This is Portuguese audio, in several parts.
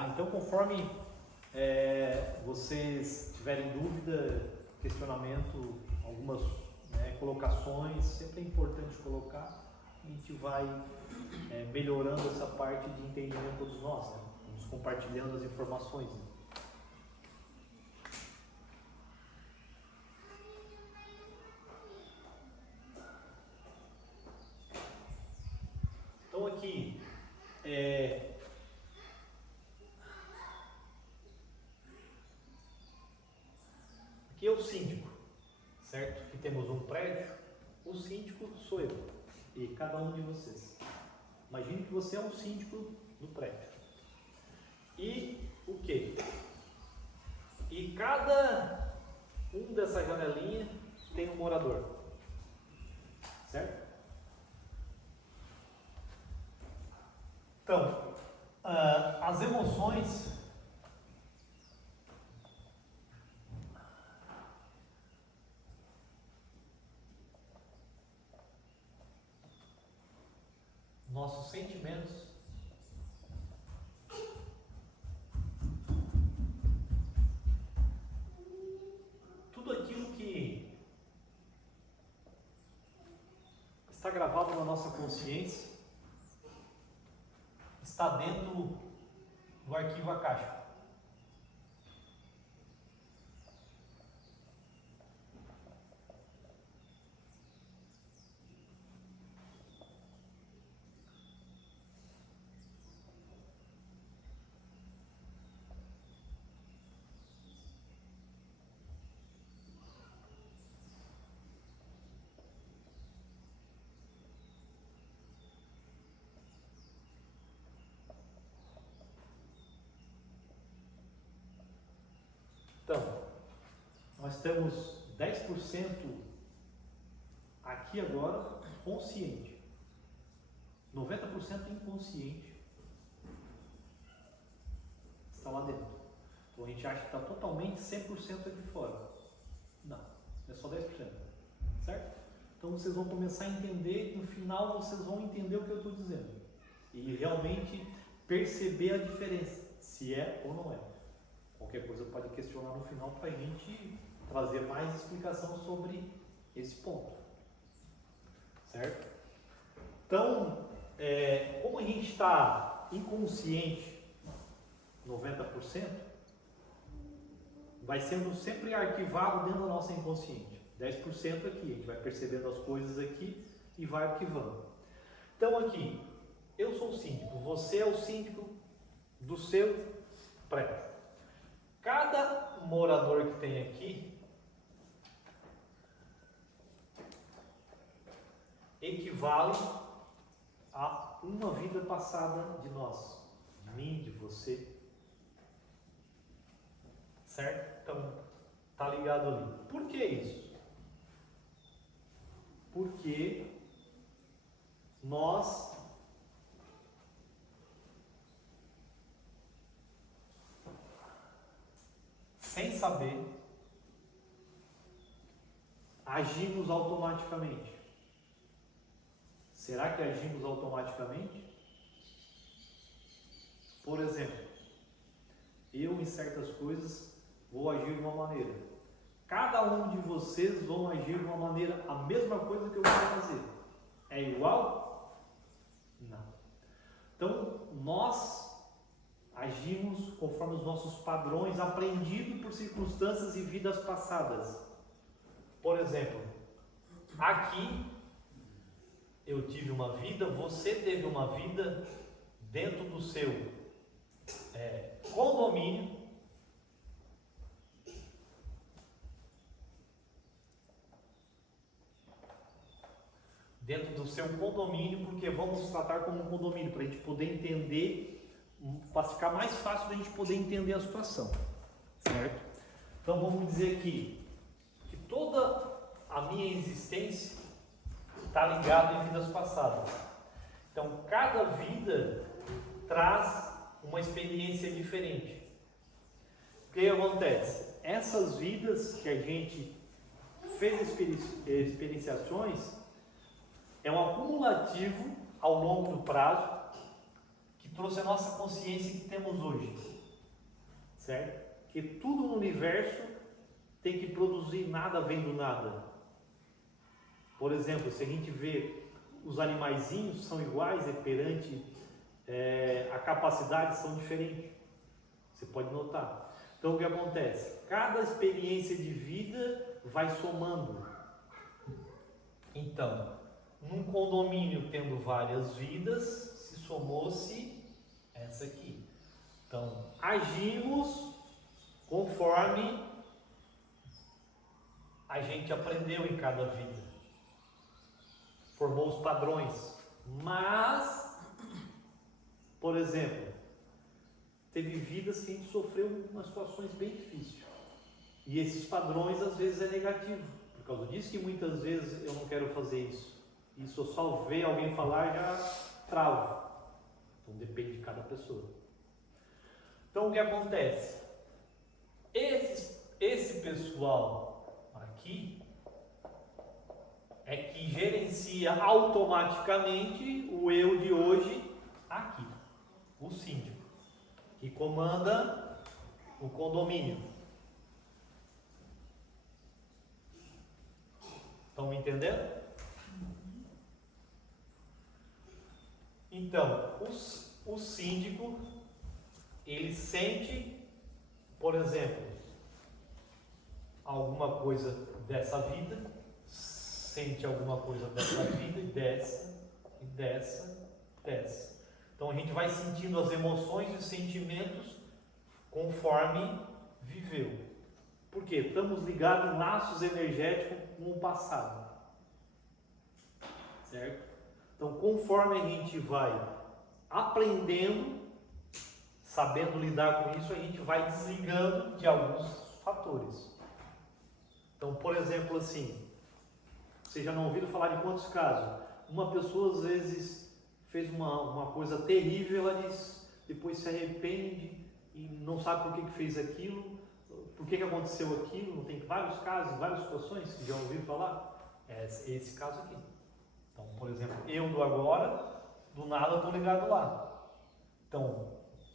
Tá? Então, conforme vocês tiverem dúvida, questionamento, algumas colocações, sempre é importante colocar. A gente vai melhorando essa parte de entendimento todos nós, né? Vamos compartilhando as informações. Né? Então aqui aqui é o síndico, certo? Aqui temos um prédio, o síndico sou eu e cada um de vocês. Imagine que você é um síndico do prédio. E o quê? E cada um dessa janelinha tem um morador, certo? Então, as emoções nossos sentimentos tudo aquilo que está gravado na nossa consciência está dentro do arquivo akáshico. Então, nós temos 10% aqui agora consciente, 90% inconsciente está lá dentro. Então a gente acha que está totalmente 100% aqui fora. Não, é só 10%, certo? Então vocês vão começar a entender, no final vocês vão entender o que eu estou dizendo e realmente perceber a diferença, se é ou não é. Qualquer coisa pode questionar no final para a gente trazer mais explicação sobre esse ponto, certo? Então, como a gente está inconsciente 90%, vai sendo sempre arquivado dentro da nossa inconsciente. 10% aqui, a gente vai percebendo as coisas aqui e vai arquivando. Então aqui, eu sou o síndico, você é o síndico do seu prédio. Cada morador que tem aqui equivale a uma vida passada de nós, de mim, de você, certo? Então, tá ligado ali. Por que isso? Porque nós sem saber agimos automaticamente. Será que agimos automaticamente? Por exemplo, eu em certas coisas vou agir de uma maneira. Cada um de vocês vão agir de uma maneira, a mesma coisa que eu vou fazer. É igual? Não. Então, nós agimos conforme os nossos padrões aprendidos por circunstâncias e vidas passadas. Por exemplo, aqui eu tive uma vida, você teve uma vida dentro do seu condomínio. Dentro do seu condomínio, porque vamos tratar como um condomínio, para a gente poder entender, para ficar mais fácil da gente poder entender a situação, certo? Então vamos dizer aqui que toda a minha existência está ligada em vidas passadas. Então cada vida traz uma experiência diferente. O que acontece? Essas vidas que a gente fez experienciações é um acumulativo ao longo do prazo que trouxe a nossa consciência que temos hoje, certo? Que tudo no universo tem que produzir, nada vem do nada. Por exemplo, se a gente vê os animaizinhos são iguais perante a capacidade são diferentes. Você pode notar. Então o que acontece? Cada experiência de vida vai somando. Então, num condomínio tendo várias vidas, se somou-se essa aqui. Então, agimos conforme a gente aprendeu em cada vida. Formou os padrões. Mas, por exemplo, teve vidas que a gente sofreu umas situações bem difíceis. E esses padrões às vezes é negativo. Por causa disso que muitas vezes eu não quero fazer isso. Isso eu só ver alguém falar já travo. Então depende de cada pessoa. Então o que acontece? Esse pessoal aqui é que gerencia automaticamente o eu de hoje aqui. O síndico, que comanda o condomínio. Estão me entendendo? Então, o síndico, ele sente, por exemplo, alguma coisa dessa vida, sente alguma coisa dessa vida e dessa, e dessa, dessa. Então a gente vai sentindo as emoções e os sentimentos conforme viveu. Por quê? Estamos ligados em laços energéticos com o passado. Certo? Então conforme a gente vai aprendendo, sabendo lidar com isso, a gente vai desligando de alguns fatores. Então, por exemplo, assim, vocês já não ouviram falar de quantos casos? Uma pessoa às vezes fez uma coisa terrível, ela depois se arrepende e não sabe por que fez aquilo, por que aconteceu aquilo. Não tem vários casos, várias situações que já ouviram falar? É esse caso aqui. Então, por exemplo, eu do agora, do nada estou ligado lá. Então,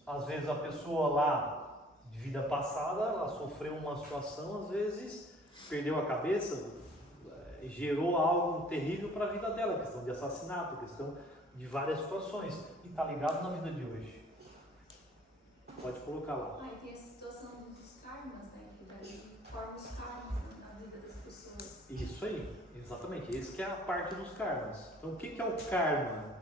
às vezes a pessoa lá de vida passada, ela sofreu uma situação, às vezes perdeu a cabeça, gerou algo terrível para a vida dela, questão de assassinato, questão de várias situações, e está ligado na vida de hoje. Pode colocar lá. E tem a situação dos karmas, né? Que daí forma os karmas na vida das pessoas. Isso aí, exatamente. Esse que é a parte dos karmas. Então o que é o karma?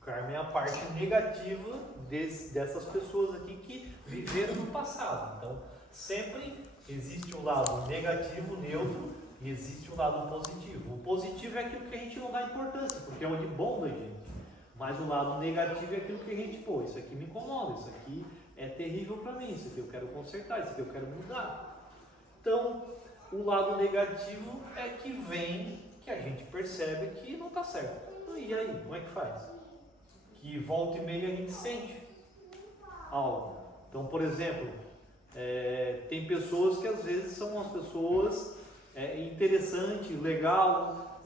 O karma é a parte negativa dessas pessoas aqui que viveram no passado. Então sempre existe um lado negativo, neutro, e existe um lado positivo. O positivo é aquilo que a gente não dá importância, porque é o de bom da gente. Mas o lado negativo é aquilo que a gente, isso aqui me incomoda, isso aqui é terrível para mim, isso aqui eu quero consertar, isso aqui eu quero mudar. Então, o lado negativo é que vem, que a gente percebe que não está certo. E aí, como é que faz? Que volta e meia a gente sente algo. Então, por exemplo, tem pessoas que às vezes são as pessoas interessante, legal,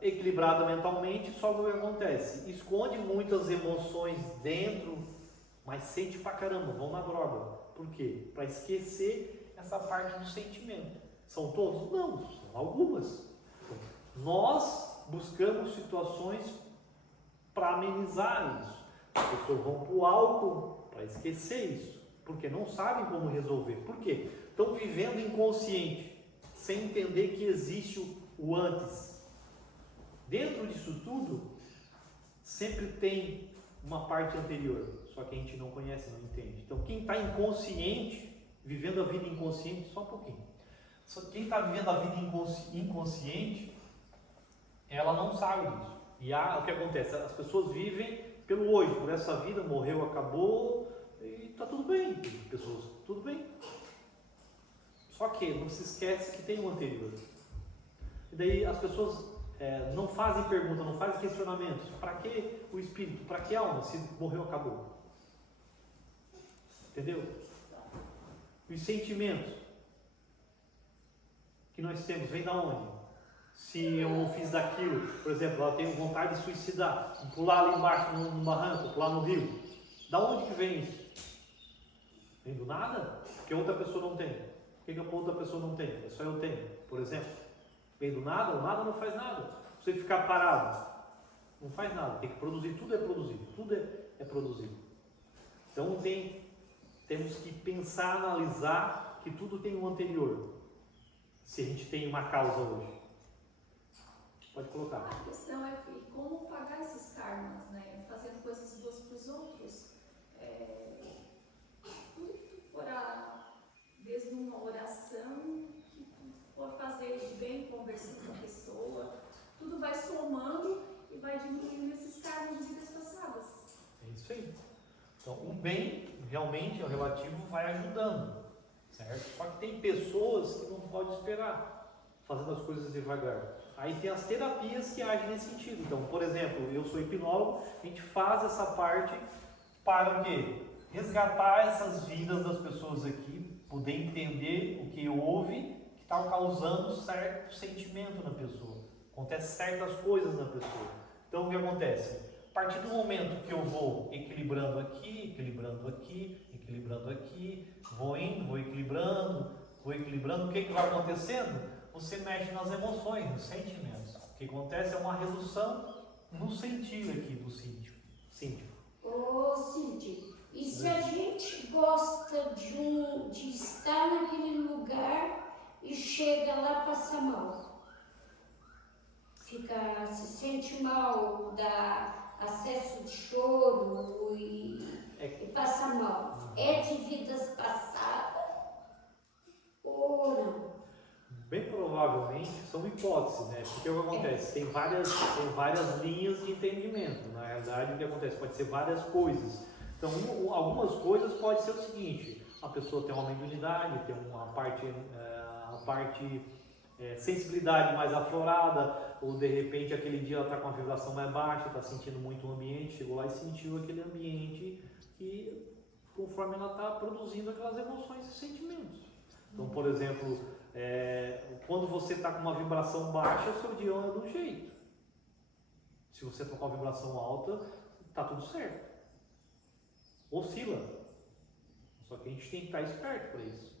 equilibrada mentalmente, só que o que acontece? Esconde muitas emoções dentro, mas sente pra caramba, vão na droga. Por quê? Para esquecer essa parte do sentimento. São todos? Não, são algumas. Nós buscamos situações para amenizar isso. As pessoas vão para o álcool para esquecer isso, porque não sabem como resolver. Por quê? Estão vivendo inconsciente, sem entender que existe o antes. Dentro disso tudo, sempre tem uma parte anterior, só que a gente não conhece, não entende. Então, quem está inconsciente, vivendo a vida inconsciente, só um pouquinho. Quem está vivendo a vida inconsciente, ela não sabe disso. E o que acontece? As pessoas vivem pelo hoje, por essa vida, morreu, acabou, e está tudo bem. Pessoas, tudo bem. Só que não se esquece que tem um anterior. E daí as pessoas não fazem pergunta, não fazem questionamentos. Para que o espírito? Para que a alma? Se morreu, acabou. Entendeu? Os sentimentos que nós temos, vem da onde? Se eu fiz daquilo, por exemplo, eu tenho vontade de suicidar, pular ali embaixo no barranco, pular no rio. Da onde que vem isso? Vem do nada? Porque outra pessoa não tem. Por que a outra pessoa não tem? É só eu tenho, por exemplo. Vem do nada? O nada não faz nada. Você ficar parado, não faz nada. Tem que produzir, tudo é produzido. Tudo é produzido. Então temos que pensar, analisar que tudo tem um anterior. Se a gente tem uma causa hoje. Pode colocar. A questão é como pagar esses karmas, né? Fazendo coisas boas para os outros. Tudo que tu for, desde uma oração, que tu for fazer de bem, conversando com a pessoa, tudo vai somando e vai diminuindo esses karmas de vidas passadas. É isso aí. Então, o bem, realmente, o relativo, vai ajudando, certo? Só que tem pessoas que não podem esperar, fazendo as coisas devagar. Aí tem as terapias que agem nesse sentido. Então, por exemplo, eu sou hipnólogo, a gente faz essa parte para o quê? Resgatar essas vidas das pessoas aqui, poder entender o que houve, que está causando certo sentimento na pessoa. Acontece certas coisas na pessoa. Então, o que acontece? A partir do momento que eu vou equilibrando aqui, vou indo, vou equilibrando, o que vai acontecendo? Você mexe nas emoções, nos sentimentos. O que acontece é uma redução no sentir aqui do síntico. Ô Cíntia, e se a gente gosta de estar naquele lugar e chega lá, passa mal? Se sente mal, dá acesso de choro e passa mal. É de vidas passadas ou não? Bem provavelmente são hipóteses, né? Porque o que acontece? Tem várias linhas de entendimento. Na realidade, o que acontece? Pode ser várias coisas. Então, algumas coisas pode ser o seguinte: a pessoa tem uma mediunidade, tem uma parte sensibilidade mais aflorada, ou de repente aquele dia ela está com uma vibração mais baixa, está sentindo muito o ambiente, chegou lá e sentiu aquele ambiente e conforme ela está produzindo aquelas emoções e sentimentos. Então, por exemplo, quando você está com uma vibração baixa, o seu dia é de um jeito. Se você está com uma vibração alta, está tudo certo. Oscila. Só que a gente tem que estar esperto para isso.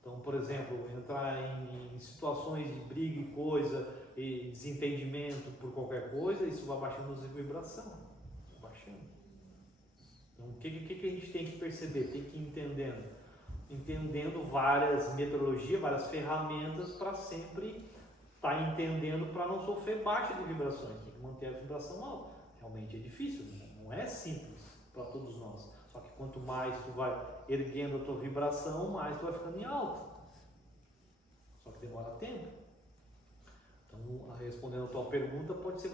Então, por exemplo, entrar em situações de briga e coisa, e desentendimento por qualquer coisa, isso vai baixando a vibração. Vai baixando. Então, o que a gente tem que perceber? Tem que ir entendendo várias metodologias, várias ferramentas para sempre estar entendendo para não sofrer baixa de vibrações. Tem que manter a vibração alta. Realmente é difícil, não é simples para todos nós. Só que quanto mais tu vai erguendo a tua vibração, mais tu vai ficando em alta. Só que demora tempo. Então, respondendo a tua pergunta, pode ser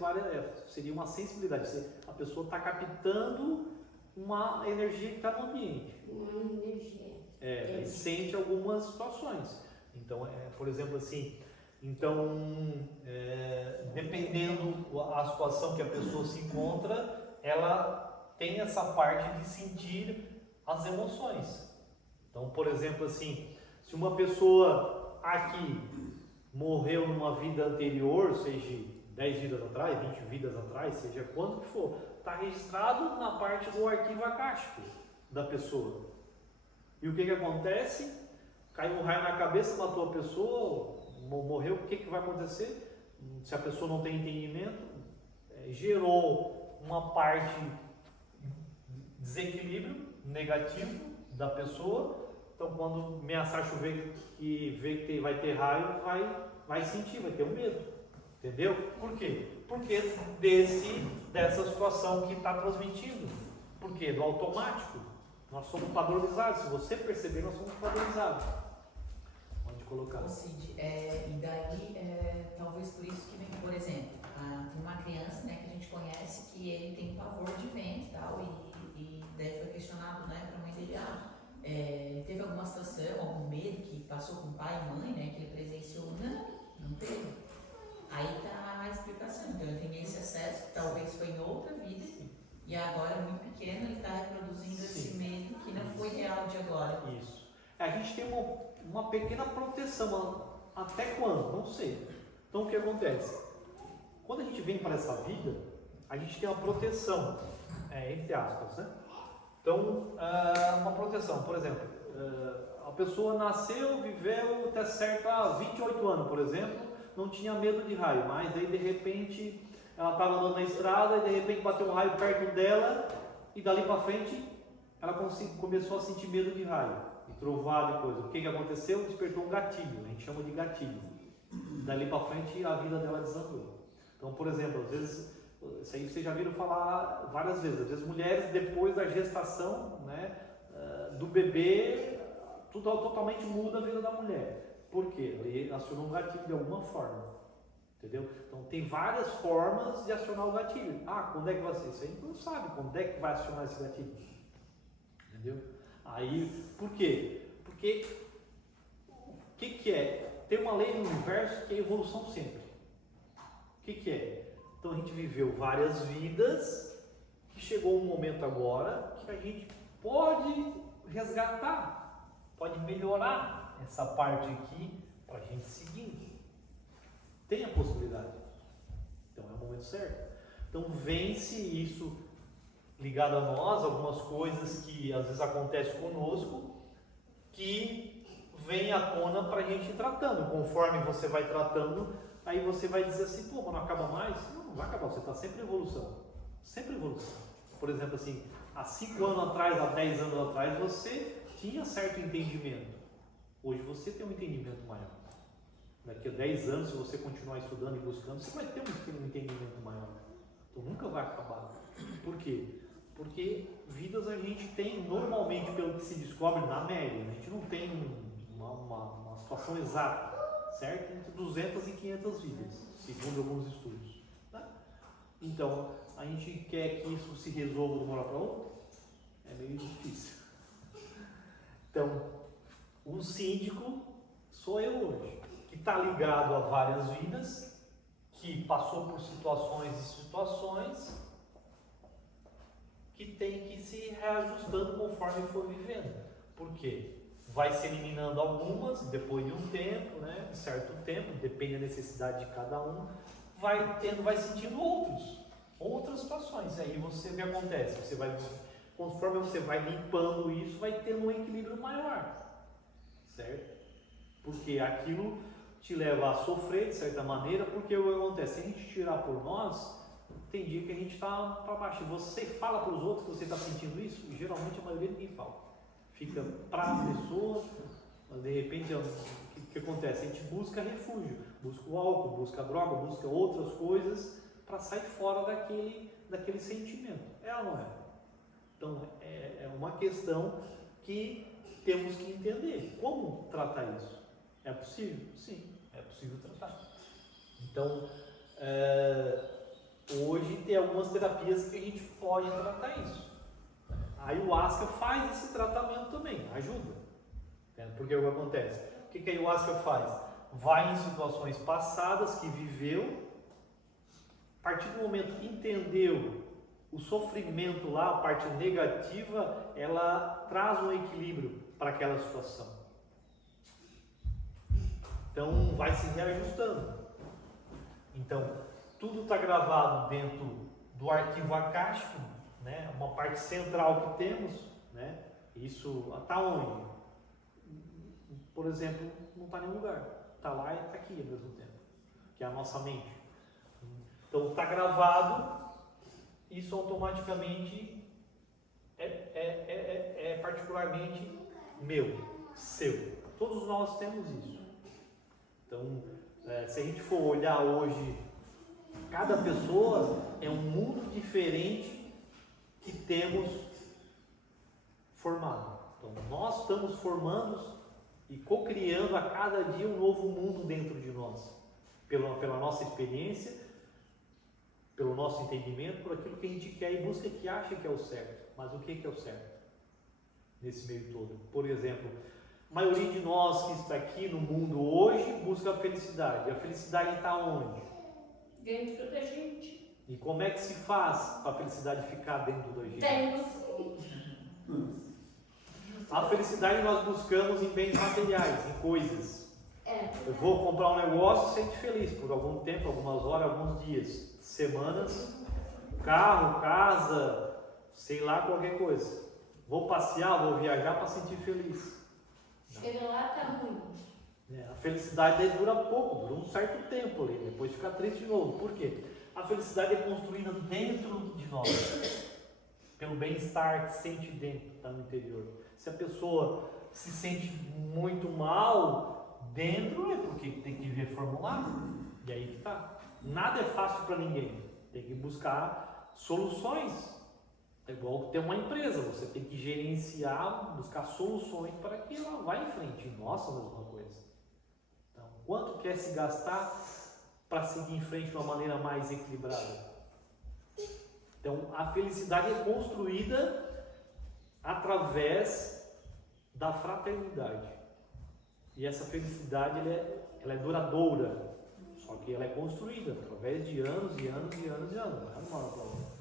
seria uma sensibilidade. A pessoa está captando uma energia que está no ambiente. Uma energia. E sente algumas situações. Então, por exemplo, assim, dependendo a situação que a pessoa se encontra, ela tem essa parte de sentir as emoções. Então, por exemplo, assim, se uma pessoa aqui morreu numa vida anterior, seja 10 vidas atrás, 20 vidas atrás, seja quanto que for, está registrado na parte do arquivo akáshico da pessoa. E o que acontece? Caiu um raio na cabeça, matou a pessoa, morreu, o que vai acontecer? Se a pessoa não tem entendimento, gerou uma parte desequilíbrio negativo da pessoa. Então, quando ameaçar chover e ver que vai ter raio, vai sentir, vai ter um medo. Entendeu? Por quê? Porque dessa situação que está transmitindo. Por quê? Do automático. Nós somos padronizados. Se você perceber, nós somos padronizados. Pode colocar. Ô Cid, e daí, talvez por isso que vem, por exemplo, tem uma criança, né, que a gente conhece que ele tem pavor de vento e tal, e daí foi questionado, né, para a mãe dele, teve alguma situação, algum medo que passou com o pai e mãe, né, que ele presenciou? Não teve. Aí tá a explicação. Então ele tem esse acesso, que talvez foi em outra vida, e agora, muito pequeno, ele está reproduzindo esse medo que não foi real de agora. Isso. A gente tem uma pequena proteção. Até quando? Não sei. Então o que acontece? Quando a gente vem para essa vida, a gente tem uma proteção, entre aspas, né? Então, uma proteção, por exemplo, a pessoa nasceu, viveu até certo 28 anos, por exemplo, não tinha medo de raio, mas aí de repente ela estava andando na estrada e de repente bateu um raio perto dela e dali para frente ela começou a sentir medo de raio, e trovoada e coisa. O que aconteceu? Despertou um gatilho, a gente chama de gatilho. Dali para frente a vida dela desandou. Então, por exemplo, às vezes, isso aí vocês já viram falar várias vezes, às vezes mulheres depois da gestação, né, do bebê, tudo totalmente muda a vida da mulher. Por quê? Ele acionou um gatilho de alguma forma. Entendeu? Então tem várias formas de acionar o gatilho. Quando é que vai ser? Isso aí a gente não sabe quando é que vai acionar esse gatilho. Entendeu? Aí, por quê? Porque o que é? Tem uma lei no universo que é evolução sempre. O que é? Então a gente viveu várias vidas, que chegou um momento agora que a gente pode resgatar, pode melhorar essa parte aqui para a gente seguir. Tem a possibilidade. Então é o momento certo. Então vence isso ligado a nós, algumas coisas que às vezes acontecem conosco, que vem à tona para a gente ir tratando. Conforme você vai tratando, aí você vai dizer assim, pô, mas não acaba mais? Não vai acabar, você está sempre em evolução. Sempre em evolução. Por exemplo, assim, há 5 anos atrás, há 10 anos atrás, você tinha certo entendimento. Hoje você tem um entendimento maior. Daqui a 10 anos, se você continuar estudando e buscando, você vai ter um entendimento maior. Então nunca vai acabar. Por quê? Porque vidas a gente tem, normalmente, pelo que se descobre na média, a gente não tem uma situação exata, certo? Entre 200 e 500 vidas, segundo alguns estudos. Tá? Então, a gente quer que isso se resolva de uma hora para outra? É meio difícil. Então, o síndico sou eu hoje, que está ligado a várias vidas, que passou por situações e situações, que tem que se reajustando conforme for vivendo. Por quê? Vai se eliminando algumas depois de um tempo, né? De certo tempo, depende da necessidade de cada um, vai sentindo outras situações. Aí você, o que acontece? Conforme você vai limpando isso, vai tendo um equilíbrio maior, certo? Porque aquilo te leva a sofrer de certa maneira, porque o que acontece? Se a gente tirar por nós, tem dia que a gente está para baixo. Você fala para os outros que você está sentindo isso, e geralmente a maioria ninguém fala. Fica para a pessoa, mas de repente o que acontece? A gente busca refúgio, busca o álcool, busca a droga, busca outras coisas para sair fora daquele sentimento. É ou não é? Então é uma questão que temos que entender. Como tratar isso? É possível? Sim, é possível tratar. Então, hoje tem algumas terapias que a gente pode tratar isso. A ayahuasca faz esse tratamento também, ajuda. Porque o que acontece? O que a ayahuasca faz? Vai em situações passadas que viveu, a partir do momento que entendeu o sofrimento lá, a parte negativa, ela traz um equilíbrio para aquela situação. Então vai se reajustando. Então tudo está gravado dentro do arquivo acástico, né? Uma parte central que temos, né? Isso está onde? Por exemplo, não está em nenhum lugar. Está lá e está aqui ao mesmo tempo, que é a nossa mente. Então está gravado, isso automaticamente é particularmente meu, seu. Todos nós temos isso. Então, se a gente for olhar hoje, cada pessoa é um mundo diferente que temos formado. Então, nós estamos formando e co-criando a cada dia um novo mundo dentro de nós, pela nossa experiência, pelo nosso entendimento, por aquilo que a gente quer e busca, que acha que é o certo. Mas o que é o certo nesse meio todo? Por exemplo, a maioria de nós que está aqui no mundo hoje busca a felicidade. A felicidade está onde? Dentro da gente. E como é que se faz para a felicidade ficar dentro da gente? Temos. A felicidade nós buscamos em bens materiais, em coisas. Eu vou comprar um negócio e sente feliz por algum tempo, algumas horas, alguns dias, semanas, carro, casa, sei lá, qualquer coisa. Vou passear, vou viajar para sentir feliz. Chega lá, tá ruim. A felicidade daí dura pouco, dura um certo tempo ali, depois fica triste de novo. Por quê? A felicidade é construída dentro de nós, pelo bem-estar que sente dentro, está no interior. Se a pessoa se sente muito mal dentro, é porque tem que reformular. E aí que tá. Nada é fácil para ninguém. Tem que buscar soluções. É igual ter uma empresa, você tem que gerenciar, buscar soluções para que ela vá em frente. E nossa, a mesma coisa. Então, quanto quer se gastar para seguir em frente de uma maneira mais equilibrada? Então, a felicidade é construída através da fraternidade. E essa felicidade ela é duradoura. Só que ela é construída através de anos e anos e anos e anos. Não é uma hora para outra.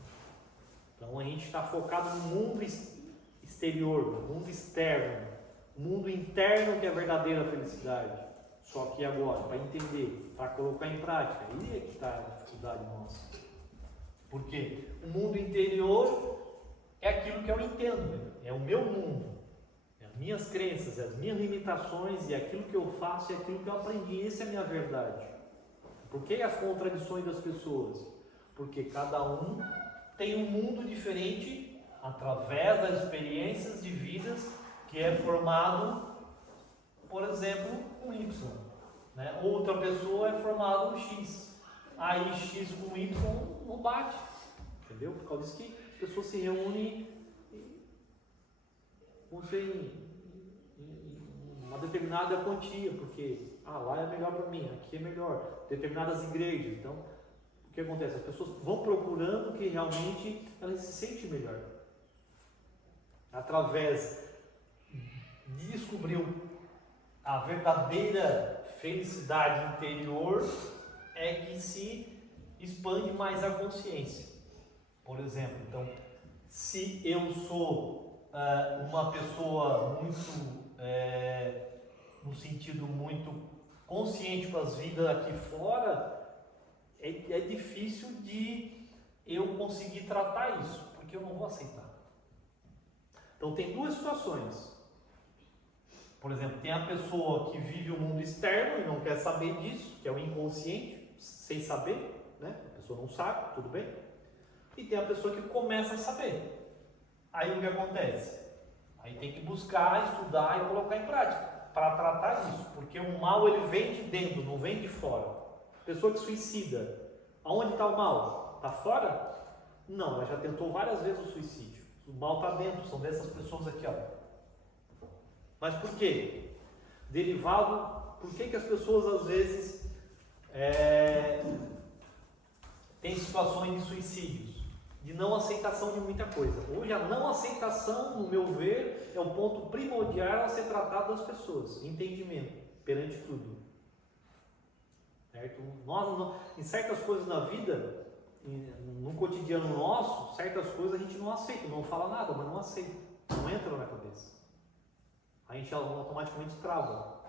Então a gente está focado no mundo exterior, no mundo externo, no mundo interno que é a verdadeira felicidade. Só que agora, para entender, para colocar em prática, aí é que está a dificuldade nossa. Porque o mundo interior é aquilo que eu entendo, é o meu mundo, é as minhas crenças, é as minhas limitações, e aquilo que eu faço é aquilo que eu aprendi, essa é a minha verdade. Por que as contradições das pessoas? Porque cada um tem um mundo diferente através das experiências de vidas que é formado, por exemplo, com Y. Né? Outra pessoa é formada com X. Aí X com Y não bate. Entendeu? Por causa disso que as pessoas se reúnem em uma determinada quantia, porque lá é melhor para mim, aqui é melhor. Determinadas igrejas. Então, o que acontece? As pessoas vão procurando que realmente elas se sentem melhor. Através de descobrir a verdadeira felicidade interior é que se expande mais a consciência. Por exemplo, então, se eu sou uma pessoa muito, no sentido muito consciente com as vidas aqui fora, é difícil de eu conseguir tratar isso, porque eu não vou aceitar. Então tem duas situações. Por exemplo, tem a pessoa que vive o mundo externo e não quer saber disso, que é o inconsciente, sem saber, né? A pessoa não sabe, tudo bem. E tem a pessoa que começa a saber. Aí o que acontece? Aí tem que buscar, estudar e colocar em prática para tratar disso, porque o mal ele vem de dentro, não vem de fora. Pessoa que suicida, aonde está o mal? Está fora? Não, ela já tentou várias vezes o suicídio. O mal está dentro, são dessas pessoas aqui, ó. Mas por quê? Derivado, por que as pessoas às vezes têm situações de suicídios? De não aceitação de muita coisa. Hoje a não aceitação, no meu ver, é o ponto primordial a ser tratado das pessoas. Entendimento, perante tudo. Certo? Nós, em certas coisas na vida, no cotidiano nosso, certas coisas a gente não aceita, não fala nada, mas não aceita, não entra na cabeça. A gente automaticamente trava.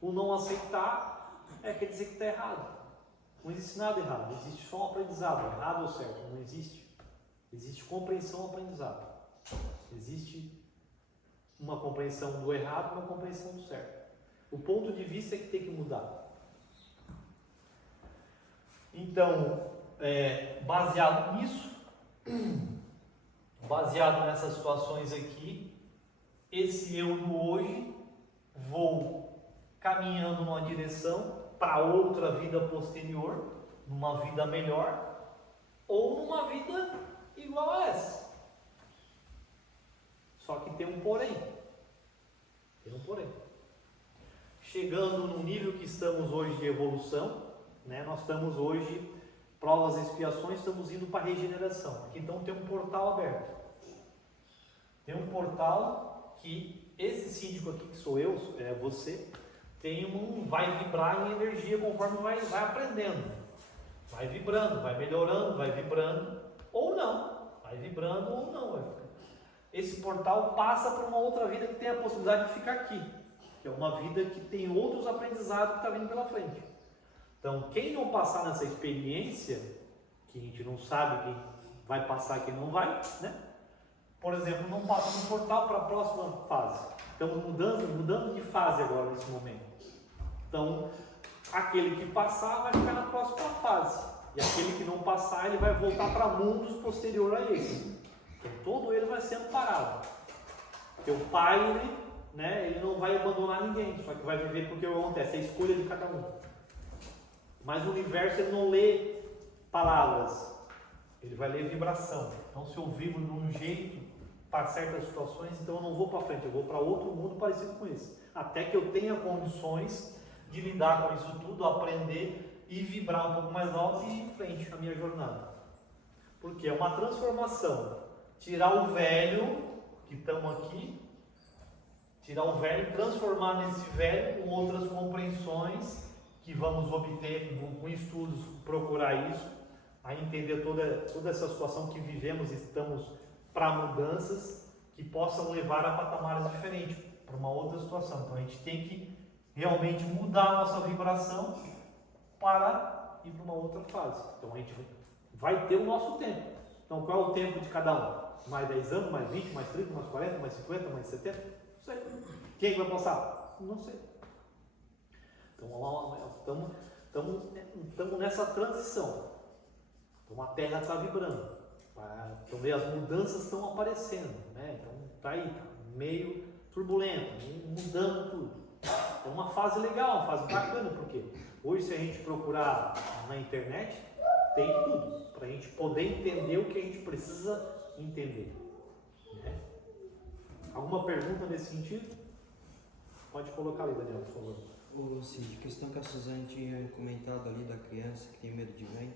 O não aceitar quer dizer que está errado. Não existe nada errado, existe só um aprendizado, errado ou certo, não existe. Existe compreensão ou aprendizado. Existe uma compreensão do errado e uma compreensão do certo. O ponto de vista é que tem que mudar. Então, baseado nisso, baseado nessas situações aqui, esse eu do hoje, vou caminhando numa direção para outra vida posterior, numa vida melhor, ou numa vida igual a essa. Só que tem um porém. Tem um porém. Chegando no nível que estamos hoje de evolução, né, nós estamos hoje, provas e expiações, estamos indo para a regeneração. Aqui então tem um portal aberto. Tem um portal que esse síndico aqui, que sou eu, você, vai vibrar em energia conforme vai aprendendo. Vai vibrando, vai melhorando, vai vibrando, ou não. Vai vibrando ou não. Esse portal passa para uma outra vida que tem a possibilidade de ficar aqui. Que é uma vida que tem outros aprendizados que está vindo pela frente. Então, quem não passar nessa experiência, que a gente não sabe quem vai passar e quem não vai, né? por exemplo, não passa no portal para a próxima fase. Estamos mudando de fase agora nesse momento. Então, aquele que passar vai ficar na próxima fase. E aquele que não passar, ele vai voltar para mundos posterior a esse. Então, todo ele vai ser amparado. Porque o pai, ele não vai abandonar ninguém, só que vai viver porque acontece, é a escolha de cada um. Mas o universo, ele não lê palavras, ele vai ler vibração. Então, se eu vibro de um jeito para certas situações, então eu não vou para frente, eu vou para outro mundo parecido com esse. Até que eu tenha condições de lidar com isso tudo, aprender e vibrar um pouco mais alto e ir em frente a minha jornada. Porque é uma transformação. Tirar o velho, que estamos aqui, tirar o velho e transformar nesse velho com outras compreensões que vamos obter com estudos, procurar isso, a entender toda essa situação que vivemos e estamos para mudanças que possam levar a patamares diferentes, para uma outra situação. Então a gente tem que realmente mudar a nossa vibração para ir para uma outra fase. Então a gente vai ter o nosso tempo. Então qual é o tempo de cada um? Mais 10 anos, mais 20, mais 30, mais 40, mais 50, mais 70? Não sei. Quem vai passar? Não sei. Então estamos nessa transição. Então a Terra está vibrando. Então as mudanças estão aparecendo. Então está aí, tá meio turbulento, mudando tudo. É uma fase legal, uma fase bacana, porque hoje se a gente procurar na internet, tem tudo. Para a gente poder entender o que a gente precisa entender. Alguma pergunta nesse sentido? Pode colocar ali, Daniel, por favor. Cid, questão que a Suzane tinha comentado ali da criança que tem medo de vento,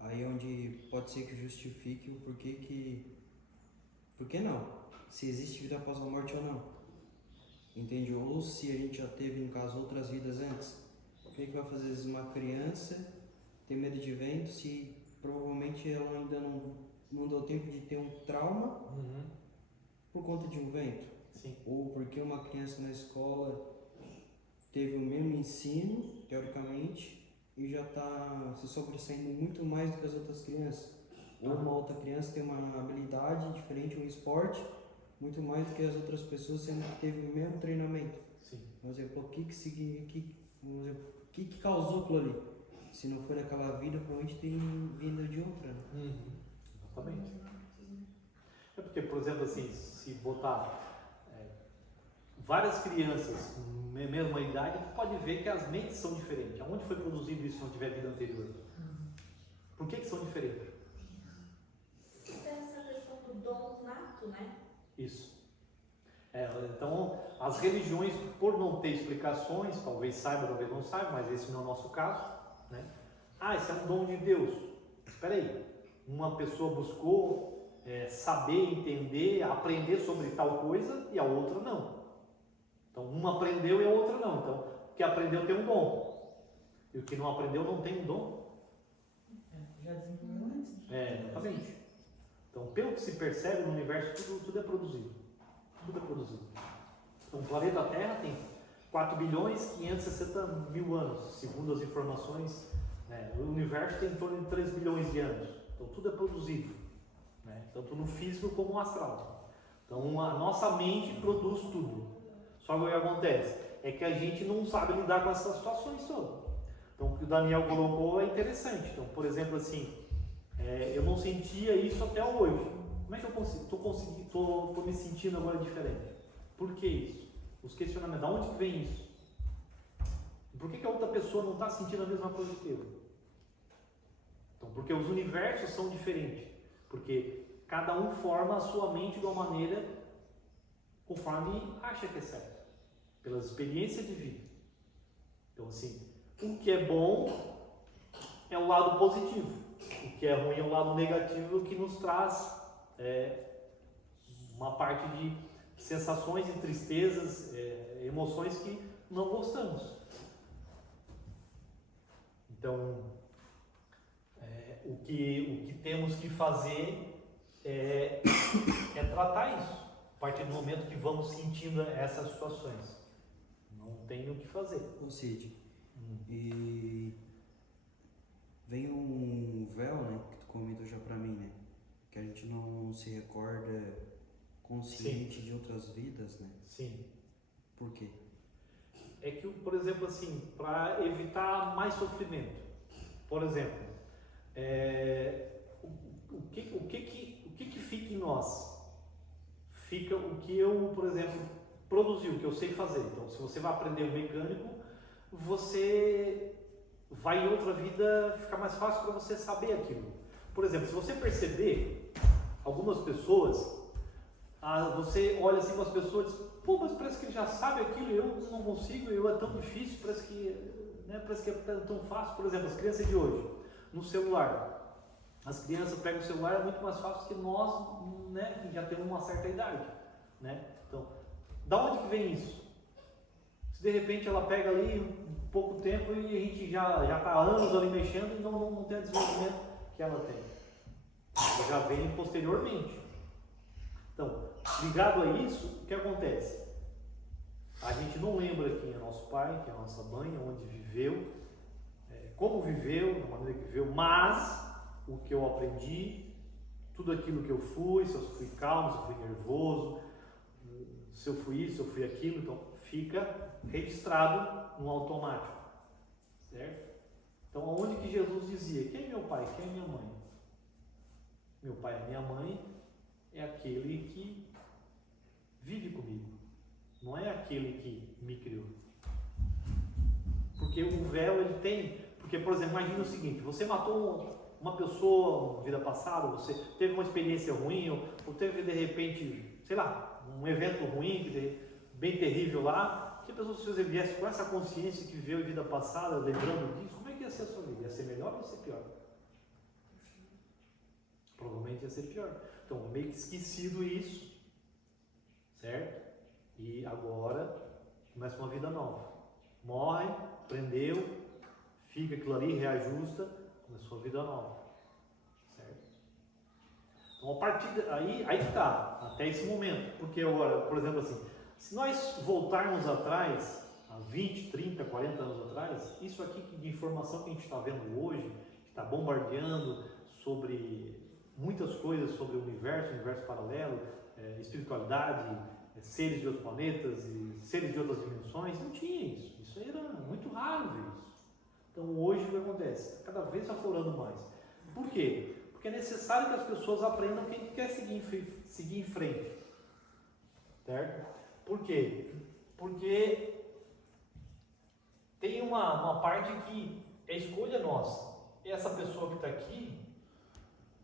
aí onde pode ser que justifique o porquê que... Por que não? Se existe vida após a morte ou não. Entende? Ou se a gente já teve, no caso, outras vidas antes. Por que vai fazer, às vezes, uma criança ter medo de vento se provavelmente ela ainda não deu tempo de ter um trauma por conta de um vento? Sim. Ou porque uma criança na escola teve o mesmo ensino, teoricamente, e já está se sobressaindo muito mais do que as outras crianças. Ou uma outra criança tem uma habilidade diferente, um esporte, muito mais do que as outras pessoas, sendo que teve o mesmo treinamento. Sim. Por exemplo, o que causou aquilo ali? Se não foi naquela vida, provavelmente tem vindo de outra. Exatamente. É porque, por exemplo, assim, se botar várias crianças na mesma idade, pode ver que as mentes são diferentes. Aonde foi produzido isso se não tiver vida anterior? Por que são diferentes? Tem essa questão do dom nato, né? Isso. Então, as religiões, por não ter explicações, talvez saiba, talvez não saiba, mas esse não é o nosso caso, esse é um dom de Deus. Espera aí, uma pessoa buscou saber, entender, aprender sobre tal coisa e a outra não. Então, uma aprendeu e a outra não. Então, o que aprendeu tem um dom e o que não aprendeu não tem um dom. Já desenvolveu antes. Exatamente. Então, pelo que se percebe no universo, tudo é produzido. Tudo é produzido. Então, o planeta Terra tem 4 bilhões e 560 mil anos, segundo as informações. O universo tem em torno de 3 bilhões de anos. Então, tudo é produzido. Tanto no físico como no astral. Então, a nossa mente produz tudo. Só que o que acontece é que a gente não sabe lidar com essas situações todas. Então, o que o Daniel colocou é interessante. Então, por exemplo, assim, eu não sentia isso até hoje. Como é que eu consigo? Estou me sentindo agora diferente. Por que isso? Os questionamentos. De onde que vem isso? Por que a outra pessoa não está sentindo a mesma coisa que eu? Então, porque os universos são diferentes. Porque cada um forma a sua mente de uma maneira conforme acha que é certo. Pelas experiências de vida. Então, assim, o que é bom é o lado positivo. O que é ruim é o lado negativo que nos traz uma parte de sensações e tristezas, emoções que não gostamos. Então, o que temos que fazer é tratar isso. A partir do momento que vamos sentindo essas situações. Não tem o que fazer. Ô Cid, e vem um véu, que tu comentou já pra mim, que a gente não se recorda consciente de outras vidas, né? Sim. Por quê? É que, por exemplo, assim, para evitar mais sofrimento. Por exemplo, o que fica em nós? Fica o que eu, por exemplo, produzi, o que eu sei fazer. Então, se você vai aprender o mecânico, você vai em outra vida ficar mais fácil para você saber aquilo. Por exemplo, se você perceber, algumas pessoas, você olha assim para as pessoas e diz, pô, mas parece que ele já sabe aquilo, eu não consigo, é tão difícil, parece que é tão fácil. Por exemplo, as crianças de hoje, no celular. As crianças pegam o celular, é muito mais fácil que nós, né, que já temos uma certa idade, né? Então, da onde que vem isso? Se de repente ela pega ali um pouco tempo e a gente já está há anos ali mexendo e não tem o desenvolvimento que ela tem. Ela já vem posteriormente. Então, ligado a isso, o que acontece? A gente não lembra quem é nosso pai, quem é nossa mãe, onde viveu, como viveu, da maneira que viveu, mas o que eu aprendi, tudo aquilo que eu fui, se eu fui calmo, se eu fui nervoso, se eu fui isso, se eu fui aquilo, então fica registrado no automático, certo? Então, aonde que Jesus dizia, quem é meu pai, quem é minha mãe? Meu pai e minha mãe é aquele que vive comigo, não é aquele que me criou. Porque o véu ele tem, porque, por exemplo, imagina o seguinte, você matou uma pessoa na vida passada, você teve uma experiência ruim, ou teve de repente, sei lá, um evento ruim, bem terrível lá, se a pessoa, se você viesse com essa consciência que viveu em vida passada, lembrando disso, como é que ia ser a sua vida? Ia ser melhor ou ia ser pior? Provavelmente ia ser pior. Então, meio que esquecido isso, certo? E agora começa uma vida nova. Morre, prendeu, fica aquilo ali, reajusta, começou a vida nova, certo? Então, a partir daí, aí está, até esse momento, porque agora, por exemplo assim, se nós voltarmos atrás, há 20, 30, 40 anos atrás, isso aqui de informação que a gente está vendo hoje, que está bombardeando sobre muitas coisas sobre o universo paralelo, espiritualidade, seres de outros planetas e seres de outras dimensões, não tinha isso. Isso era muito raro ver isso. Então hoje o que acontece? Cada vez aflorando mais. Por quê? Porque é necessário que as pessoas aprendam que a gente quer seguir em frente. Certo? Por quê? Porque tem uma parte que é escolha nossa. E essa pessoa que está aqui,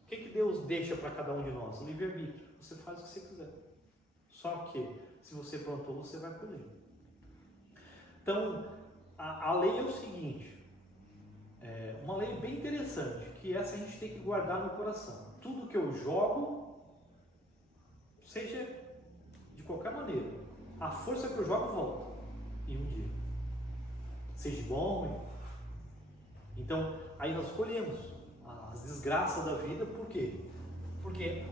o que Deus deixa para cada um de nós? Livre-arbítrio. Você faz o que você quiser. Só que, se você plantou, você vai colher. Então, a lei é o seguinte, uma lei bem interessante, que essa a gente tem que guardar no coração. Tudo que eu jogo, seja de qualquer maneira, a força que eu jogo volta em um dia. Seja bom ou ruim. Então, aí nós escolhemos as desgraças da vida, por quê? Porque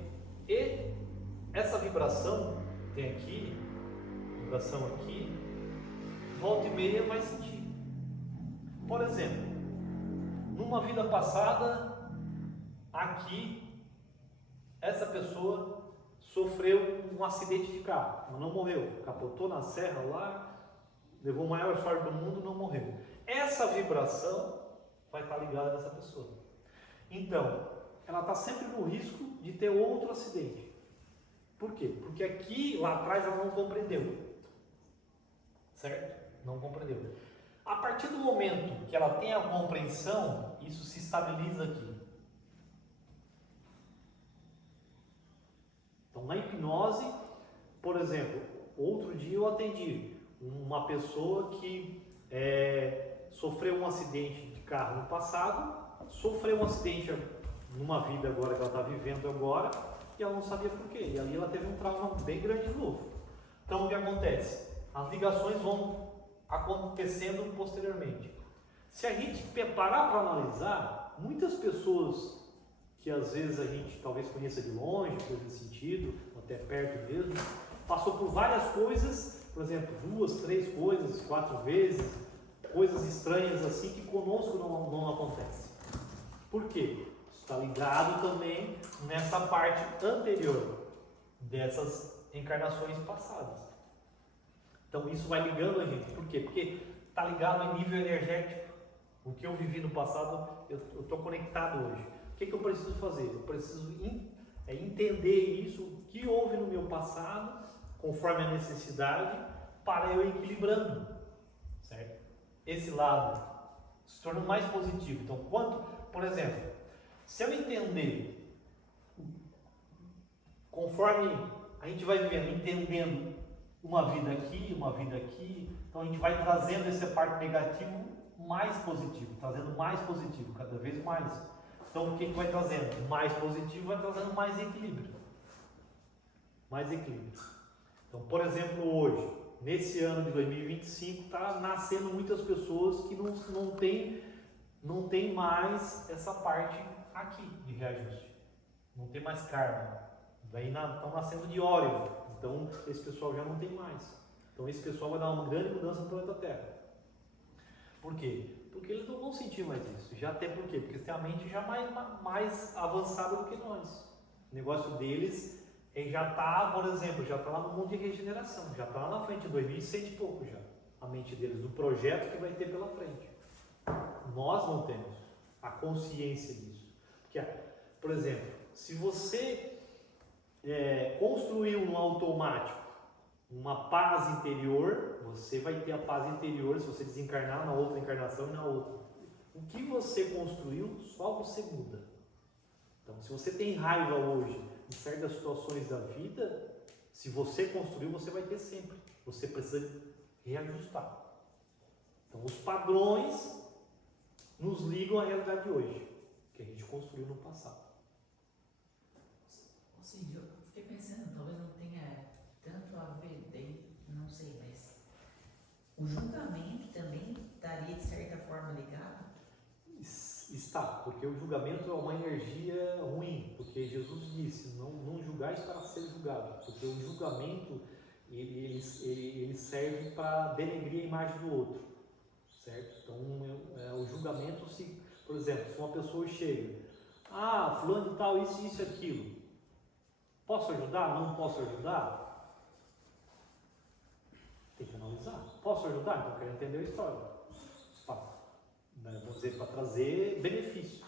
essa vibração tem aqui, vibração aqui, volta e meia vai sentir. Por exemplo, numa vida passada, aqui, essa pessoa sofreu um acidente de carro, mas não morreu, capotou na serra lá, levou o maior sorte do mundo, não morreu. Essa vibração vai estar ligada nessa pessoa. Então, ela está sempre no risco de ter outro acidente. Por quê? Porque aqui, lá atrás, ela não compreendeu. Certo? Não compreendeu. A partir do momento que ela tem a compreensão, isso se estabiliza aqui. Então, na hipnose, por exemplo, outro dia eu atendi uma pessoa que sofreu um acidente de carro no passado, sofreu um acidente numa vida agora que ela está vivendo agora, e ela não sabia por quê. E ali ela teve um trauma bem grande de novo. Então o que acontece? As ligações vão acontecendo posteriormente. Se a gente parar para analisar, muitas pessoas que às vezes a gente talvez conheça de longe, coisa nesse sentido, ou até perto mesmo, passou por várias coisas, por exemplo, 2, 3 coisas, 4 vezes, coisas estranhas assim que conosco não acontece. Por quê? está ligado também nessa parte anterior dessas encarnações passadas. Então isso vai ligando a gente. Por quê? Porque está ligado em nível energético. O que eu vivi no passado, eu estou conectado hoje. O que eu preciso fazer? Eu preciso entender isso, o que houve no meu passado, conforme a necessidade, para eu ir equilibrando, certo? Esse lado se torna mais positivo. Então, por exemplo, se eu entender, conforme a gente vai vivendo, entendendo uma vida aqui, então a gente vai trazendo esse parte negativo mais positivo, trazendo mais positivo, cada vez mais. Então, o que vai trazendo? Mais positivo vai trazendo mais equilíbrio. Mais equilíbrio. Então, por exemplo, hoje, nesse ano de 2025, está nascendo muitas pessoas que não tem mais essa parte aqui de reajuste. Não tem mais karma. Estão nascendo de Órion. Então, esse pessoal já não tem mais. Então, esse pessoal vai dar uma grande mudança no planeta Terra. Por quê? Porque eles não vão sentir mais isso. Já até por quê? Porque eles têm a mente já mais avançada do que nós. O negócio deles já está, por exemplo, já está lá no mundo de regeneração. Já está lá na frente, 2100 e pouco já. A mente deles, do projeto que vai ter pela frente. Nós não temos a consciência disso. Porque, por exemplo, se você construiu no automático uma paz interior, você vai ter a paz interior se você desencarnar na outra encarnação e na outra. O que você construiu, só você muda. Então, se você tem raiva hoje em certas situações da vida, se você construiu, você vai ter sempre. Você precisa reajustar. Então, os padrões nos ligam à realidade de hoje, que a gente construiu no passado. Sim, eu fiquei pensando, talvez não tenha tanto a ver, não sei, mas o julgamento também estaria de certa forma ligado? Está, porque o julgamento é uma energia ruim, porque Jesus disse, não julgais para ser julgado, porque o julgamento ele serve para denegrir a imagem do outro, certo? Então o julgamento, por exemplo, se uma pessoa chega, fulano de tal, isso, aquilo, posso ajudar? Não posso ajudar? Tem que analisar. Posso ajudar? Então eu quero entender a história. Vamos dizer, para trazer benefício.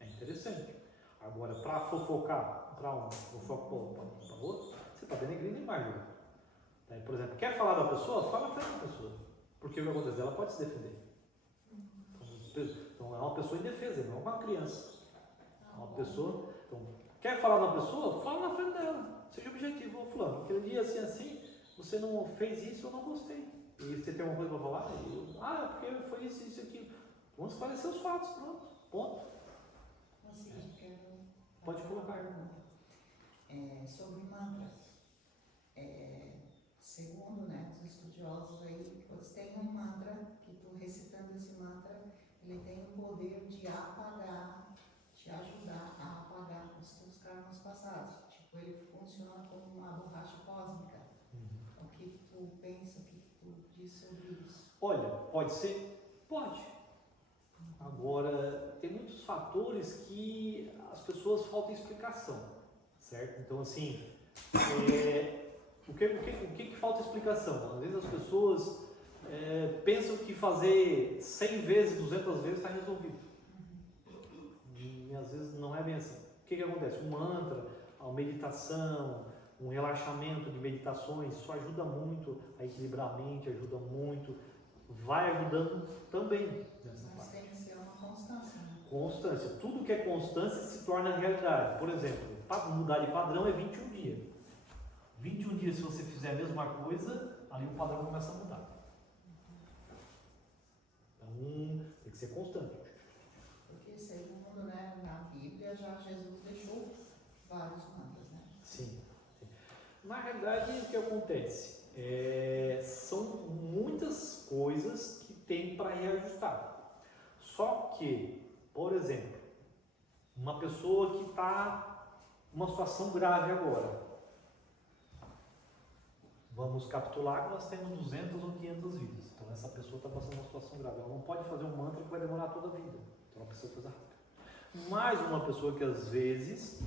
É interessante. Agora, para fofocar para um, fofoca para outro, você está denegrindo a imagem. Por exemplo, quer falar da pessoa? Fala na frente da pessoa. Porque o que acontece? Ela pode se defender. Então é uma pessoa indefesa, não é uma criança. É uma pessoa. Então, quer falar da pessoa? Fala na frente dela. Seja objetivo. Fulano, aquele dia assim, você não fez isso, eu não gostei. E você tem alguma coisa para falar? Porque foi isso, aquilo. Vamos esclarecer os fatos, pronto. Ponto. Pode colocar. Sobre mantras. Segundo os estudiosos aí, você tem um mantra que tu recitando esse mantra, ele tem o poder de apagar, te ajudar a apagar os teus karmas passados. Tipo, ele funciona como uma borracha cósmica. O que tu pensa, o que tu diz sobre isso? Olha, pode ser? Pode. Agora, tem muitos fatores que as pessoas faltam explicação, certo? Então, assim, o que falta explicação? Às vezes as pessoas pensam que fazer 100 vezes, 200 vezes está resolvido. E às vezes não é bem assim. O que acontece? Um mantra, a meditação, um relaxamento de meditações, isso ajuda muito a equilibrar a mente, ajuda muito, vai ajudando também nessa Mas parte. tem que ser uma constância, né? Constância. Tudo que é constância se torna realidade. Por exemplo, para mudar de padrão é 21 dias. 21 dias, se você fizer a mesma coisa, ali o padrão começa a mudar. Então, tem que ser constante. Porque segundo, na Bíblia, já Jesus deixou vários mantras, né? Sim. Na realidade, o que acontece? São muitas coisas que tem para reajustar. Só que, por exemplo, uma pessoa que está numa situação grave agora, vamos capitular que nós temos 200 ou 500 vidas. Então essa pessoa está passando uma situação grave. Ela não pode fazer um mantra que vai demorar toda a vida. Então ela precisa fazer rápido. mais uma pessoa que às vezes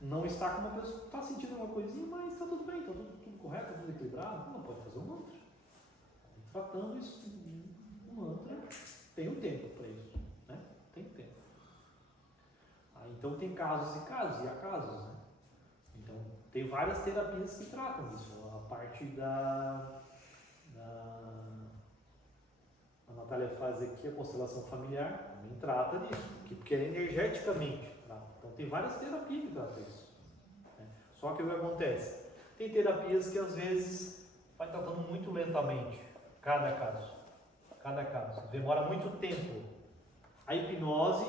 não está com uma pessoa, está sentindo uma coisinha, mas está tudo bem, está tudo correto, está tudo equilibrado, não pode fazer um mantra. Tratando isso, um mantra tem um tempo para isso, né? Tem tempo. Então tem casos e casos, e há casos, né? Então tem várias terapias que tratam disso. A parte a Natália faz aqui a constelação familiar, também trata disso, porque é energeticamente. Então tem várias terapias que tratam isso. Né? Só que o que acontece? Tem terapias que às vezes vai tratando muito lentamente, cada caso. Demora muito tempo. A hipnose,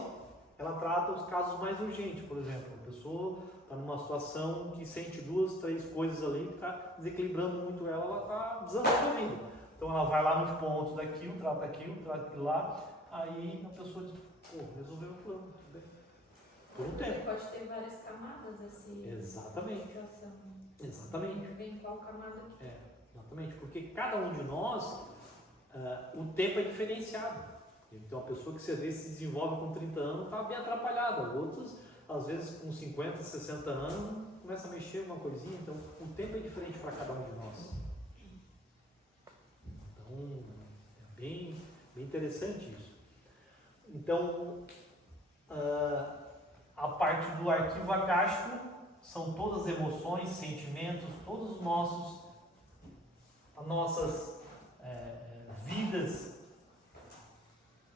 ela trata os casos mais urgentes, por exemplo, a pessoa está numa situação que sente 2, 3 coisas ali, que está desequilibrando muito ela está desandando a vida. Então ela vai lá nos pontos daquilo, trata aquilo lá, aí a pessoa diz, resolveu o plano, tudo bem. Por um tempo. Pode ter várias camadas essa Exatamente. situação. Exatamente. Vem qual camada que Exatamente, porque cada um de nós, o tempo é diferenciado. Então a pessoa que você vê se desenvolve com 30 anos está bem atrapalhada, outros às vezes com 50, 60 anos começa a mexer uma coisinha, então o tempo é diferente para cada um de nós. Então é bem interessante isso. Então a parte do arquivo akáshico são todas as emoções, sentimentos, todos os as nossas vidas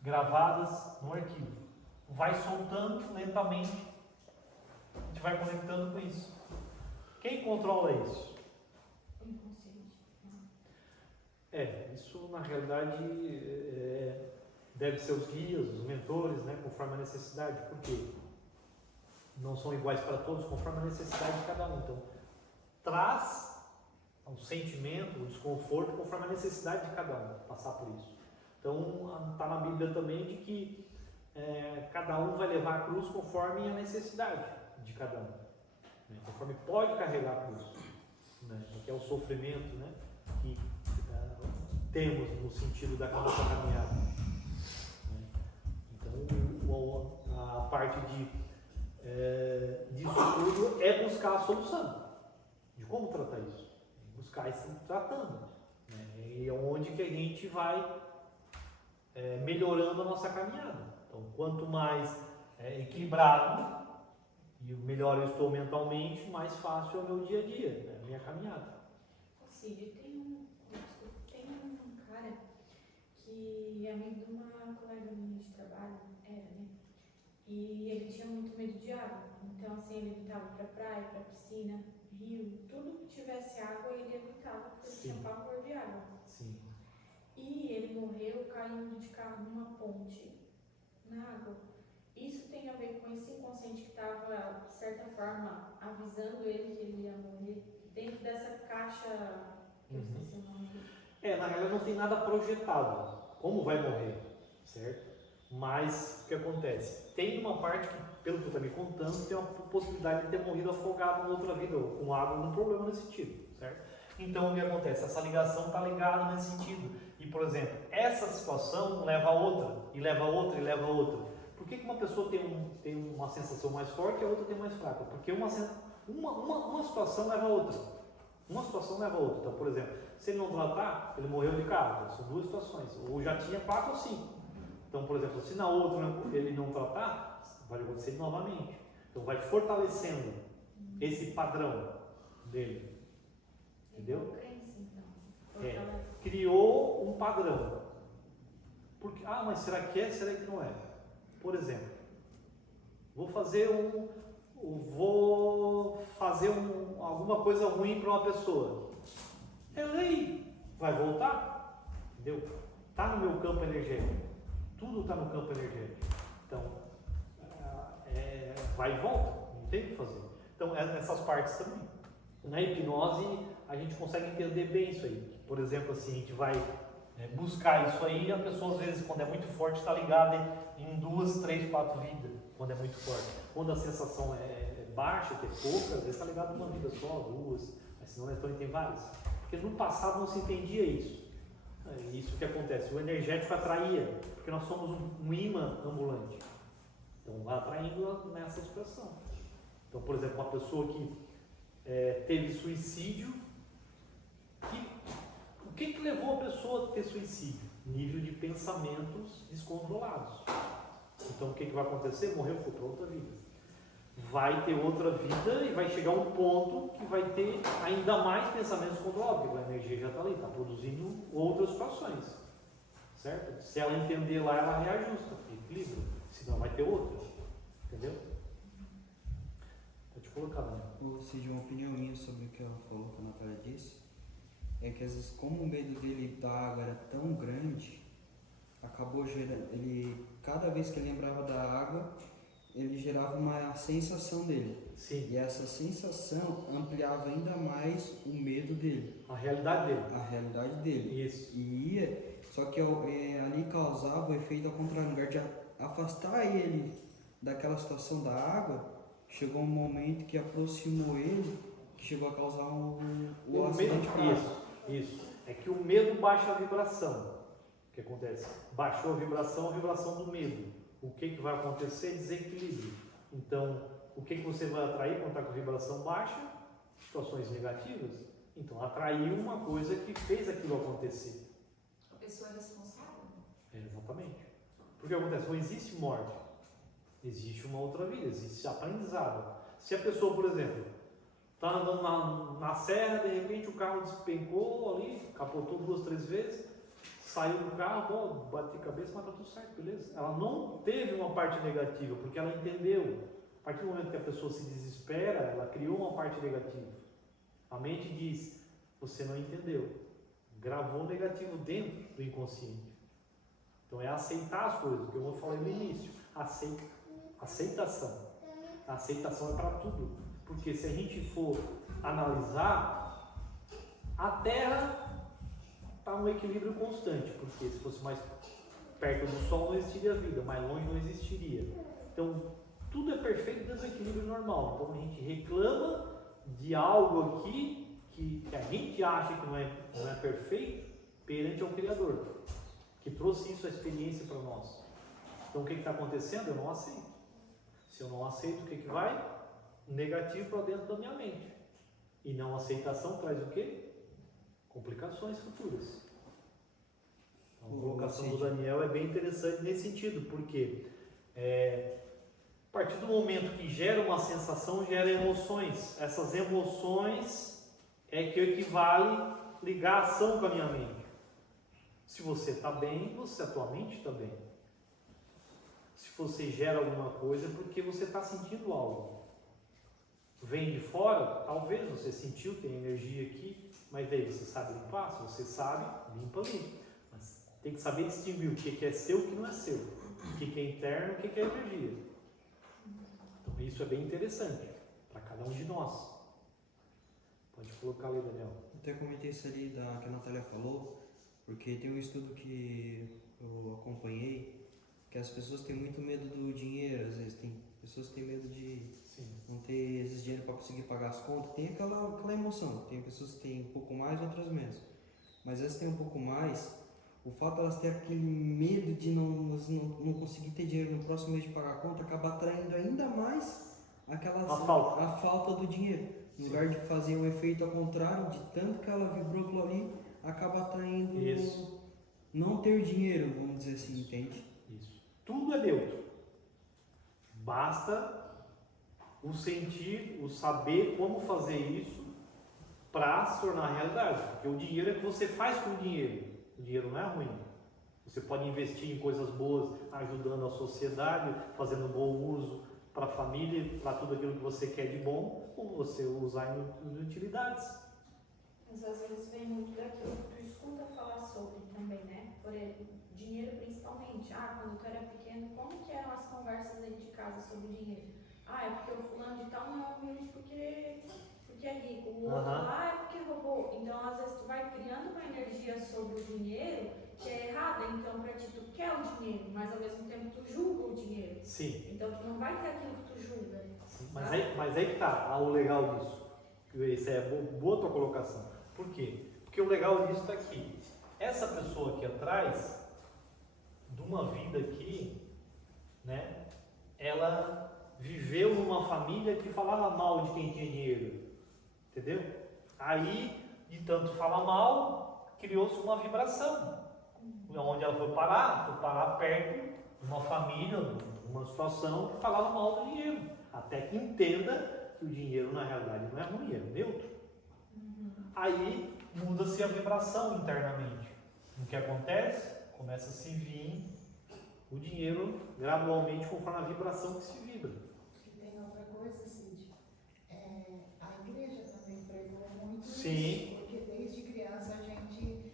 gravadas no arquivo. Vai soltando lentamente, a gente vai conectando com isso. Quem controla isso? inconsciente. Isso na realidade deve ser os guias, os mentores, né, conforme a necessidade, porque não são iguais para todos, conforme a necessidade de cada um. Então, traz o sentimento, o desconforto, conforme a necessidade de cada um passar por isso. Então, está na Bíblia também de que cada um vai levar a cruz conforme a necessidade de cada um, né? Conforme pode carregar a cruz, né? Que é o sofrimento, né? Que temos no sentido da nossa caminhada, né? Então, a parte disso tudo é buscar a solução de como tratar isso, buscar esse tratando, né? E é onde que a gente vai melhorando a nossa caminhada. Então, quanto mais equilibrado e melhor eu estou mentalmente, mais fácil é o meu dia a dia, né? A minha caminhada. Cid, tem um cara que é amigo de uma colega minha de trabalho, né? E ele tinha muito medo de água. Então, assim, ele evitava ir pra praia, pra piscina, rio, tudo que tivesse água ele evitava, porque ele tinha pavor de água. Sim. E ele morreu caindo de carro numa ponte na água. Isso tem a ver com esse inconsciente que estava, de certa forma, avisando ele que ele ia morrer dentro dessa caixa. Eu esqueci o nome. Na realidade não tem nada projetado como vai morrer, certo? Mas o que acontece? Tem uma parte que, pelo que eu estou me contando, tem uma possibilidade de ter morrido afogado em outra vida, ou com água, algum problema nesse sentido, certo? Então o que acontece? Essa ligação está ligada nesse sentido. E, por exemplo, essa situação leva a outra, e leva a outra, e leva a outra. Por que uma pessoa tem uma sensação mais forte e a outra tem mais fraca? Porque uma situação leva a outra. Uma situação leva a outra. Então, por exemplo, se ele não tratar, ele morreu de carro. Então, são 2 situações. Ou já tinha 4 ou 5. Então, por exemplo, se na outra ele não tratar, vai acontecer novamente. Então, vai fortalecendo esse padrão dele. Entendeu? Criou um padrão. Porque, mas será que é? Será que não é? Por exemplo, vou fazer alguma coisa ruim para uma pessoa. É lei, vai voltar, entendeu? Está no meu campo energético, tudo está no campo energético. Então, vai e volta, não tem o que fazer. Então, essas partes também. Na hipnose, a gente consegue entender bem isso aí. Por exemplo, assim, a gente vai buscar isso aí, a pessoa às vezes, quando é muito forte, está ligada em 2, 3, 4 vidas, quando é muito forte. Quando a sensação é baixa, que é pouca, às vezes está ligado em uma vida só, 2, mas senão então tem várias. Porque no passado não se entendia isso. Isso que acontece, o energético atraía, porque nós somos um imã ambulante. Então vai atraindo nessa expressão. Então, por exemplo, uma pessoa que teve suicídio, o que levou a pessoa a ter suicídio? Nível de pensamentos descontrolados. Então o que vai acontecer? Morreu, ficou para outra vida. Vai ter outra vida e vai chegar um ponto que vai ter ainda mais pensamentos controlados, porque a energia já está ali, está produzindo outras situações, certo? Se ela entender lá, ela reajusta, equilibra, senão vai ter outra, entendeu? Pode colocar, né? Ou seja, uma opinião minha sobre o que ela falou, que a Natália disse, é que às vezes, como o medo dele da água era tão grande, acabou gerando, cada vez que ele lembrava da água, ele gerava uma sensação dele. Sim. E essa sensação ampliava ainda mais o medo dele. A realidade dele. A realidade dele. Isso. E ia, só que ali causava o efeito ao contrário. Em lugar de afastar ele daquela situação da água, chegou um momento que aproximou ele, que chegou a causar o acidente prático. Isso. É que o medo baixa a vibração. O que acontece? Baixou a vibração do medo. O que vai acontecer? Desequilíbrio. Então, o que você vai atrair quando está com a vibração baixa? Situações negativas. Então, atraiu uma coisa que fez aquilo acontecer. A pessoa é responsável? Exatamente. Porque acontece? Não existe morte. Existe uma outra vida, existe aprendizado. Se a pessoa, por exemplo, está andando na serra, de repente o carro despencou ali, capotou 2, 3 vezes, saiu do carro, bate a cabeça, mas está tudo certo, beleza? Ela não teve uma parte negativa, porque ela entendeu. A partir do momento que a pessoa se desespera, ela criou uma parte negativa. A mente diz, você não entendeu. Gravou negativo dentro do inconsciente. Então é aceitar as coisas, que eu falei no início. Aceitação. A aceitação é para tudo. Porque se a gente for analisar, a Terra está no equilíbrio constante, porque se fosse mais perto do Sol não existiria vida, mais longe não existiria. Então, tudo é perfeito dentro do equilíbrio normal. Então, a gente reclama de algo aqui que a gente acha que não é perfeito perante ao Criador, que trouxe isso, a experiência para nós. Então, o que está acontecendo? Eu não aceito. Se eu não aceito, o que vai? Negativo para dentro da minha mente. E não aceitação traz o quê? Complicações futuras. Então, a colocação do Daniel é bem interessante nesse sentido, porque a partir do momento que gera uma sensação, gera emoções. Essas emoções é que equivale ligar a ação com a minha mente. Se você está bem, a tua mente está bem. Se você gera alguma coisa, é porque você está sentindo algo. Vem de fora, talvez você sentiu, tem energia aqui, mas daí você sabe limpar? Se você sabe, limpa ali. Mas tem que saber distinguir o que é seu e o que não é seu. O que é interno e o que é energia. Então isso é bem interessante para cada um de nós. Pode colocar ali, Daniel. Até comentei isso ali que a Natália falou, porque tem um estudo que eu acompanhei, que as pessoas têm muito medo do dinheiro, às vezes tem pessoas que têm medo de não ter esse dinheiro para conseguir pagar as contas, tem aquela emoção, tem pessoas que têm um pouco mais, outras menos, mas essas têm um pouco mais, o fato de elas terem aquele medo de não conseguir ter dinheiro no próximo mês de pagar a conta, acaba atraindo ainda mais a falta do dinheiro, no lugar de fazer o efeito ao contrário, de tanto que ela vibrou aquilo ali, acaba atraindo não ter dinheiro, vamos dizer assim, entende? Isso. Tudo é neutro. Basta o sentir, o saber como fazer isso para se tornar realidade. Porque o dinheiro é o que você faz com o dinheiro. O dinheiro não é ruim. Você pode investir em coisas boas, ajudando a sociedade, fazendo bom uso para a família, para tudo aquilo que você quer de bom, ou você usar em utilidades. Mas às vezes vem muito daquilo que tu escuta falar sobre também, né? Por exemplo, dinheiro principalmente. Quando tu era pequeno, como que eram as conversas dentro de casa sobre dinheiro? É porque o fulano de tal não é humilde porque é rico. O outro lá é porque roubou. Então, às vezes, tu vai criando uma energia sobre o dinheiro que é errada. Então, pra ti, tu quer o dinheiro, mas ao mesmo tempo tu julga o dinheiro. Sim. Então, tu não vai ter aquilo que tu julga. Sim. Mas aí que tá o legal disso. Isso é boa tua colocação. Por quê? Porque o legal disso está aqui. Essa pessoa aqui atrás, de uma vida aqui, né? ela viveu numa família que falava mal de quem tinha dinheiro, entendeu? Aí, de tanto falar mal, criou-se uma vibração. Onde ela foi parar perto de uma família, uma situação que falava mal do dinheiro. Até que entenda que o dinheiro na realidade não é ruim, é neutro. Aí muda-se a vibração internamente. O que acontece? Começa a se vir o dinheiro gradualmente conforme a vibração que se vibra. E tem outra coisa, Cid. A igreja também pregou muito Sim. isso, porque desde criança a gente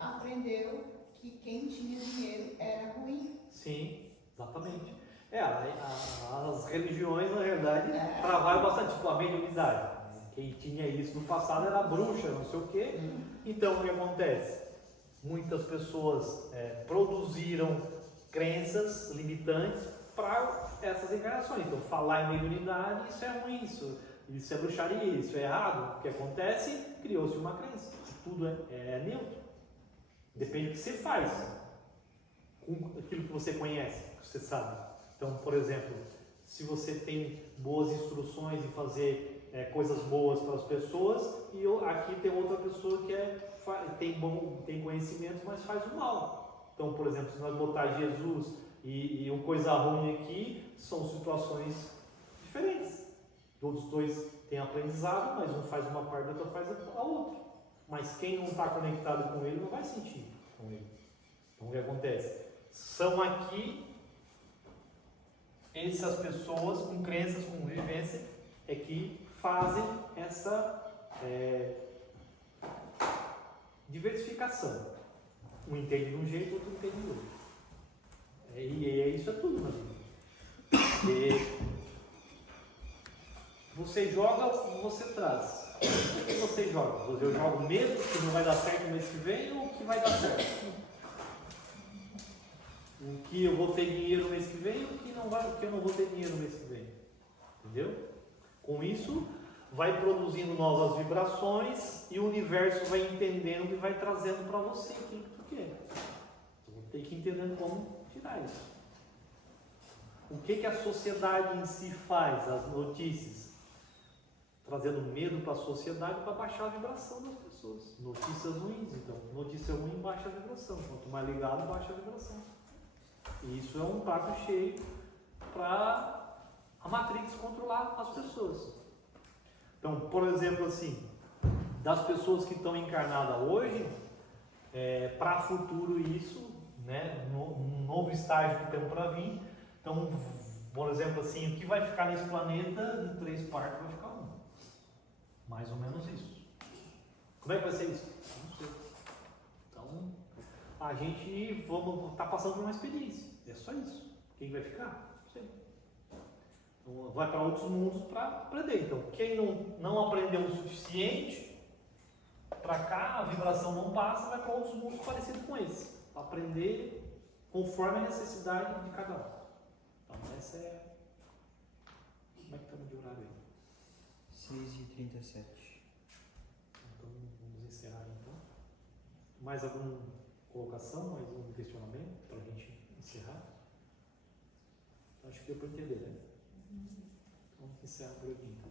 aprendeu que quem tinha dinheiro era ruim. Sim, exatamente. As religiões, na verdade, trabalham bastante, tipo a mediunidade. Quem tinha isso no passado era bruxa, não sei o quê. Então, o que acontece? Muitas pessoas produziram crenças limitantes para essas encarnações. Então, falar em mediunidade, isso é ruim, isso é bruxaria, isso é errado. O que acontece? Criou-se uma crença. Tudo é neutro. Depende do que você faz com aquilo que você conhece, que você sabe. Então, por exemplo, se você tem boas instruções em fazer coisas boas para as pessoas, e aqui tem outra pessoa que tem conhecimento, mas faz o mal. Então, por exemplo, se nós botar Jesus e uma coisa ruim aqui, são situações diferentes. Todos os dois têm aprendizado, mas um faz uma parte, o outro faz a outra. Mas quem não está conectado com ele não vai sentir com ele. Então, o que acontece? São aqui essas pessoas com crenças, com vivência, que fazem essa diversificação. Um entende de um jeito, outro entende de outro. Isso é tudo na vida. Você joga o que você traz. O que você joga? Eu jogo mesmo que não vai dar certo no mês que vem ou que vai dar certo? O que eu vou ter dinheiro no mês que vem ou o que eu não vou ter dinheiro no mês que vem? Entendeu? Com isso, vai produzindo novas vibrações e o universo vai entendendo e vai trazendo para você aquilo que tu quer. Então, tem que entender como tirar isso. O que a sociedade em si faz, as notícias? Trazendo medo para a sociedade para baixar a vibração das pessoas. Notícias ruins, então. Notícia ruim baixa a vibração. Quanto mais ligado, baixa a vibração. E isso é um prato cheio para a Matrix controlar as pessoas. Então, por exemplo, assim, das pessoas que estão encarnadas hoje, para futuro isso, né, um novo estágio que temos para vir. Então, por exemplo, assim, o que vai ficar nesse planeta, de 3 partes vai ficar 1. Mais ou menos isso. Como é que vai ser isso? Não sei. Então, a gente está passando por uma experiência. É só isso. Quem vai ficar? Não sei. Então, vai para outros mundos para aprender. Então, quem não aprendeu o suficiente, para cá a vibração não passa, vai para outros mundos parecidos com esse. Para aprender conforme a necessidade de cada um. Então, essa é. Como é que estamos de horário aí? 6h37. Então, vamos encerrar então. Mais alguma colocação, mais um questionamento para a gente encerrar? Acho que deu para entender, né? Então, encerra por aqui então.